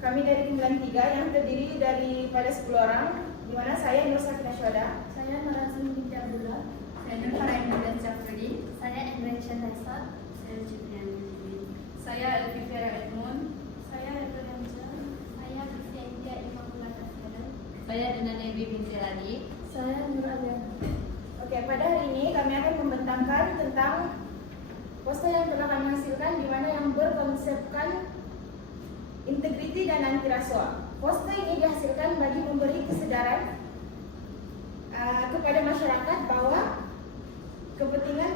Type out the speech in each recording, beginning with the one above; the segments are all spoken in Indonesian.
Kami dari Timbulan 3 yang terdiri daripada 10 orang, di mana saya Nur Sakinah Syuhada, saya Narazim binti Abdullah, saya Nur Farahim dan Syafri, saya Endrechen Nesa, saya Ciprian Yusuf, saya Elvira Edmund, saya Evelynja, saya Kristiantia Imamullah Kasada, saya Dina Nebi binti Radi, saya Nur Aliana. Oke, pada hari ini kami akan membentangkan tentang poster yang telah kami hasilkan, di mana yang berkonsepkan integriti dan anti rasuah. Poster ini dihasilkan bagi memberi kesadaran kepada masyarakat bahwa kepentingan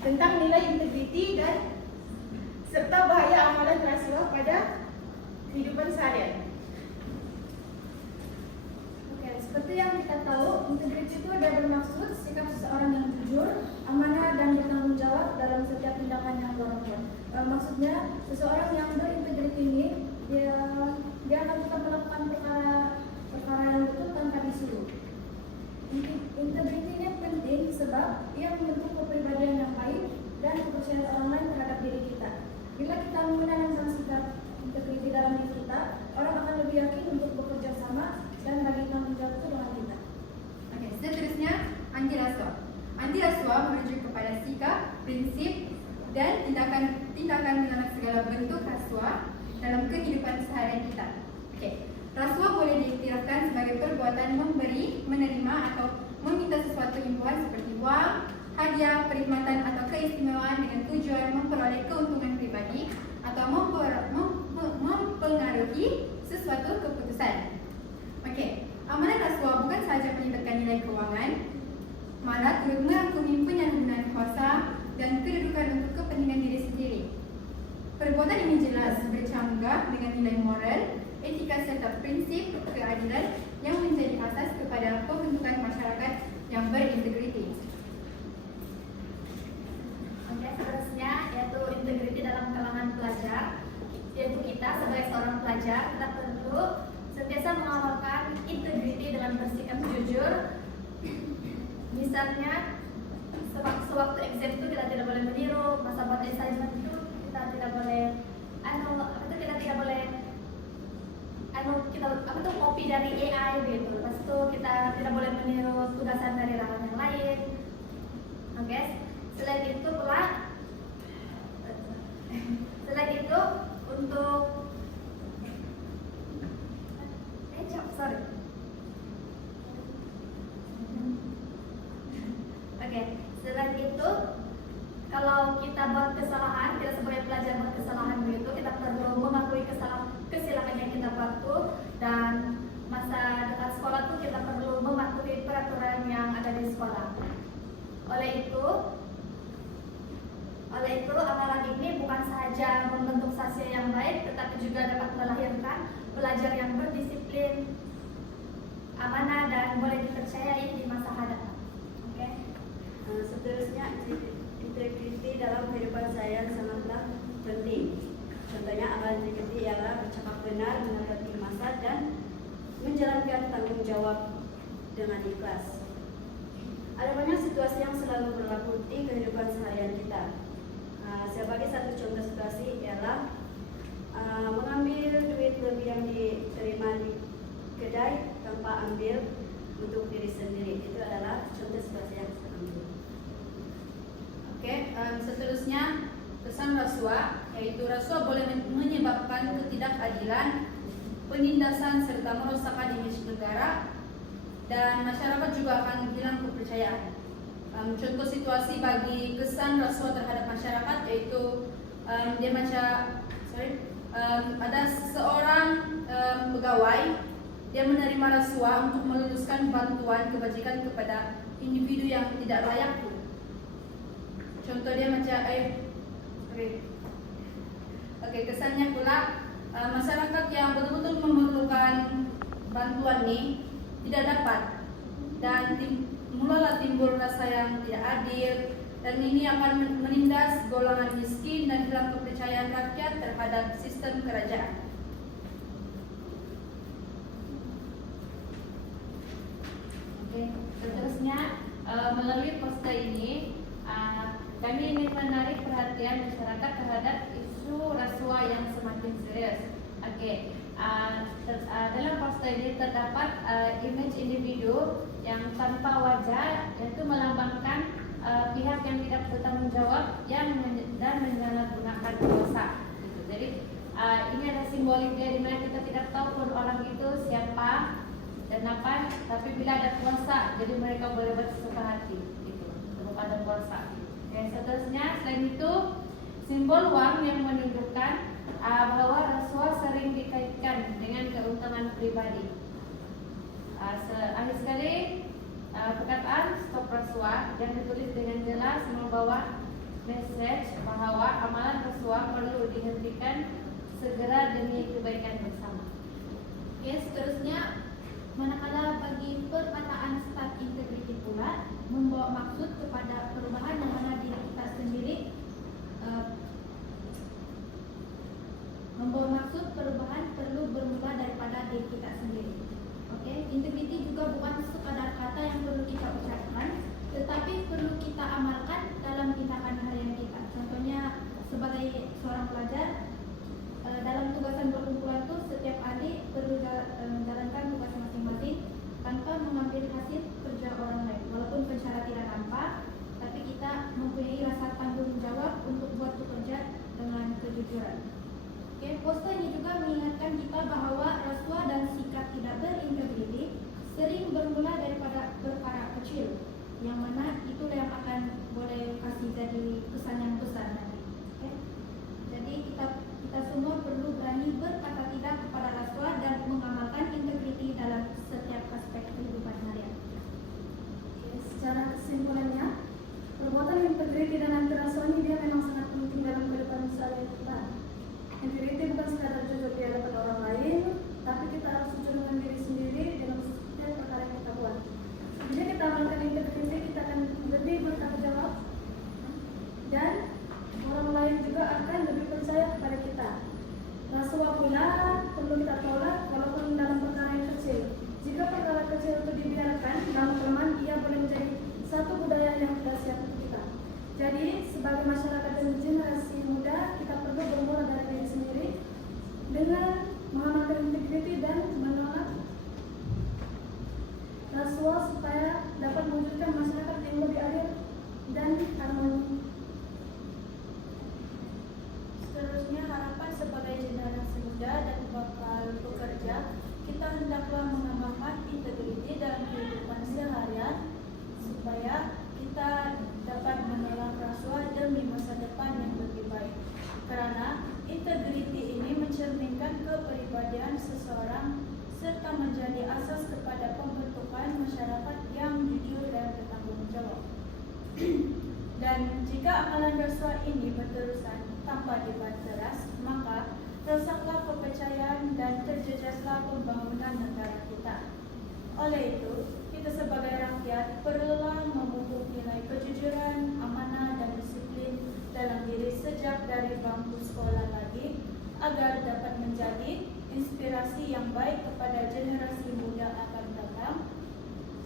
tentang nilai integriti dan serta bahaya amalan rasuah pada kehidupan seharian. Oke, seperti yang kita tahu, integriti itu ada bermaksud sikap seseorang yang jujur, amanah, dan bertanggung jawab dalam setiap tindakan yang dilakukan. Maksudnya, seseorang yang berintegriti ini dia akan tetap melakukan perkara yang betul tanpa disuruh. Integriti ini penting sebab ia membentuk kepribadian yang baik dan kepercayaan orang lain terhadap diri kita. Bila kita menanamkan sikap integriti dalam diri kita, orang akan lebih yakin untuk bekerja sama dan bagi tanggung jawab itu dengan kita. Oke, seterusnya anti rasuah. Anti rasuah merujuk kepada sikap, prinsip, dan tindakan menolak segala bentuk rasuah dalam kehidupan seharian kita. Oke, rasuah boleh diiktirafkan sebagai perbuatan memberi, menerima, atau meminta sesuatu imbuhan seperti uang, hadiah, perkhidmatan, atau keistimewaan dengan tujuan memperoleh keuntungan pribadi atau mempengaruhi sesuatu keputusan. Oke, amalan rasuah bukan sahaja melibatkan nilai keuangan, malah turut merangkumi penyalahgunaan kuasa dan kedudukan untuk kepentingan diri sendiri. Perbuatan ini jelas bercanggah dengan nilai moral, etika serta prinsip keadilan yang menjadi asas kepada pembentukan masyarakat yang berintegriti. Oke, seterusnya yaitu integriti dalam kalangan pelajar. Yaitu kita sebagai seorang pelajar, kita perlu sentiasa mengamalkan integriti dalam bersikap jujur. Misalnya, sewaktu exam itu kita tidak boleh meniru, masa buat assignment itu kita tidak boleh copy dari AI gitu. Lepas itu kita tidak boleh meniru tugasan dari orang yang lain. Oke, selain itu untuk selain itu, kalau kita buat kesalahan, kita sebagai pelajar buat kesalahan begitu, kita perlu mengakui kesilapan yang kita buat tuh, dan masa dekat sekolah tuh kita perlu mematuhi peraturan yang ada di sekolah. Oleh itu amalan ini bukan sahaja membentuk siswa yang baik, tetapi juga dapat melahirkan pelajar yang berdisiplin, amanah, dan boleh dipercayai di masa hadapan. Oke. Seterusnya, integriti dalam kehidupan saya sangatlah penting. Contohnya amalan integriti ialah bercakap benar, menepati masa, dan menjalankan tanggung jawab dengan ikhlas. Ada banyak situasi yang selalu berlaku di kehidupan seharian kita. Sebagai satu contoh situasi ialah mengambil duit lebih yang diterima di kedai tanpa ambil untuk diri sendiri. Itu adalah contoh situasi yang saya ambil. Oke, seterusnya pesan rasuah, yaitu rasuah boleh menyebabkan ketidakadilan, penindasan, serta merosakkan image negara, dan masyarakat juga akan hilang kepercayaan. Contoh situasi bagi kesan rasuah terhadap masyarakat yaitu ada seorang pegawai dia menerima rasuah untuk meluluskan bantuan kebajikan kepada individu yang tidak layak. Contoh dia kesannya pula masyarakat yang betul-betul memerlukan bantuan ini tidak dapat, dan mulailah timbul rasa yang tidak adil, dan ini akan menindas golongan miskin dan hilang kepercayaan rakyat terhadap sistem kerajaan. Oke, seterusnya melalui poster ini kami ingin menarik perhatian masyarakat terhadap Dalam poster ini terdapat image individu yang tanpa wajah, yaitu melambangkan pihak yang tidak bertanggung jawab dan menyalahgunakan kuasa. Gitu. Jadi ini ada simboliknya di mana kita tidak tahu pun orang itu siapa dan apa, tapi bila ada kuasa, jadi mereka boleh bersuka hati. Gitu. Berupa ada kuasa. Seterusnya, selain itu simbol uang yang menunjukkan bahwa rasuah sering dikaitkan dengan keuntungan pribadi. Akhir sekali, perkataan stop rasuah yang ditulis dengan jelas membawa message bahwa amalan rasuah perlu dihentikan segera demi kebaikan bersama. Seterusnya, manakala bagi perkataan start integrity pula membawa maksud kepada perubahan yang mana diri kita sendiri, membawa maksud perubahan perlu bermula daripada diri kita sendiri. Integrity juga bukan sekadar kata yang perlu kita ucapkan, tetapi perlu kita amalkan dalam tindakan harian kita. Contohnya, sebagai seorang pelajar, dalam tugasan perkumpulan itu setiap adik perlu menjalankan tugas masing-masing tanpa mengambil hasil kerja orang lain. Walaupun secara tidak nampak, tapi kita mempunyai rasa tanggung jawab untuk buat bekerja dengan kejujuran. Poster ini juga mengingatkan kita bahwa rasuah dan sikap tidak berintegriti sering bermula daripada perkara kecil, yang mana itulah yang akan boleh kasih jadi kesan yang besar nanti. Jadi kita semua perlu berani berkata tidak kepada rasuah dan mengamalkan integriti dalam setiap aspek kehidupan harian. Secara kesimpulannya, perbuatan integriti dan anti rasuah ini dia memang sangat penting dalam kehidupan sehari-hari kita. Integriti bukan sekadar jujur di hadapan orang lain, tapi kita harus jujur dengan diri sendiri dalam setiap perkara yang kita buat. Jika kita amalkan integriti, kita akan lebih bertanggung jawab dan orang lain juga akan lebih percaya kepada kita. Rasuah pula perlu kita tolak walaupun dalam perkara yang kecil. Jika perkara kecil itu dibiarkan, lama-kelamaan ia boleh menjadi satu budaya yang tidak siap untuk kita. Jadi, sebagai masyarakat dan generasi muda, kita perlu bermula dari diri sendiri dengan mengamalkan integriti dan menolak rasuah supaya dapat mewujudkan masyarakat yang lebih adil dan harmoni. Seterusnya, harapan sebagai generasi muda dan bakal bekerja, kita hendaklah mengamalkan integriti dalam kehidupan seharian supaya kita dapat menolak rasuah demi masa depan yang lebih baik. Karena integriti ini mencerminkan kepribadian seseorang serta menjadi asas kepada pembentukan masyarakat yang jujur dan bertanggung jawab. Dan jika amalan rasuah ini berterusan tanpa dibalas, maka rusaklah kepercayaan dan terjejaslah pembangunan negara kita. Oleh itu, kita sebagai rakyat perlulah memupuk nilai kejujuran, amanah, dan disiplin dalam diri sejak dari bangku sekolah lagi agar dapat menjadi inspirasi yang baik kepada generasi muda akan datang.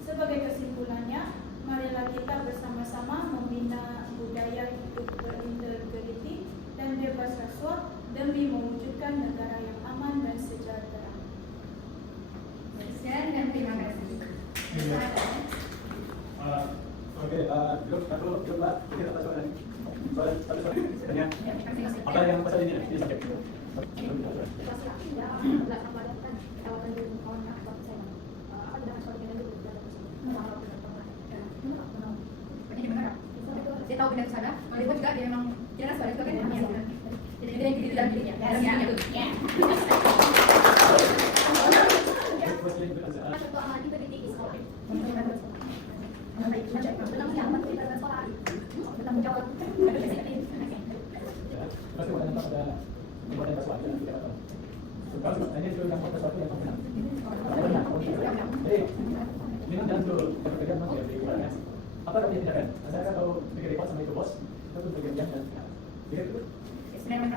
Sebagai kesimpulannya, marilah kita bersama-sama membina budaya hidup berintegriti dan bebas rasuah demi mewujudkan negara yang aman dan sejahtera. Sekian dan terima kasih. Apa yang pasal ini? Saya tahu benar sana, Dewa juga dia memang kira soal itu kan jadi dia yang dalam dirinya, dalam dirinya itu. Apa yang tindakan? Saya tahu pikir repot sama itu bos, itu tuh bagian dan dia itu. Kalau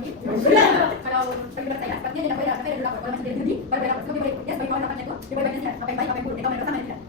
bagi saya, sepertinya tidak boleh, saya dulu kalau masih jadi, baru berapa, sebagai ya sebagai kawan kawannya itu, dia boleh banyak apa yang baik, apa yang buruk, kita bersama tidak.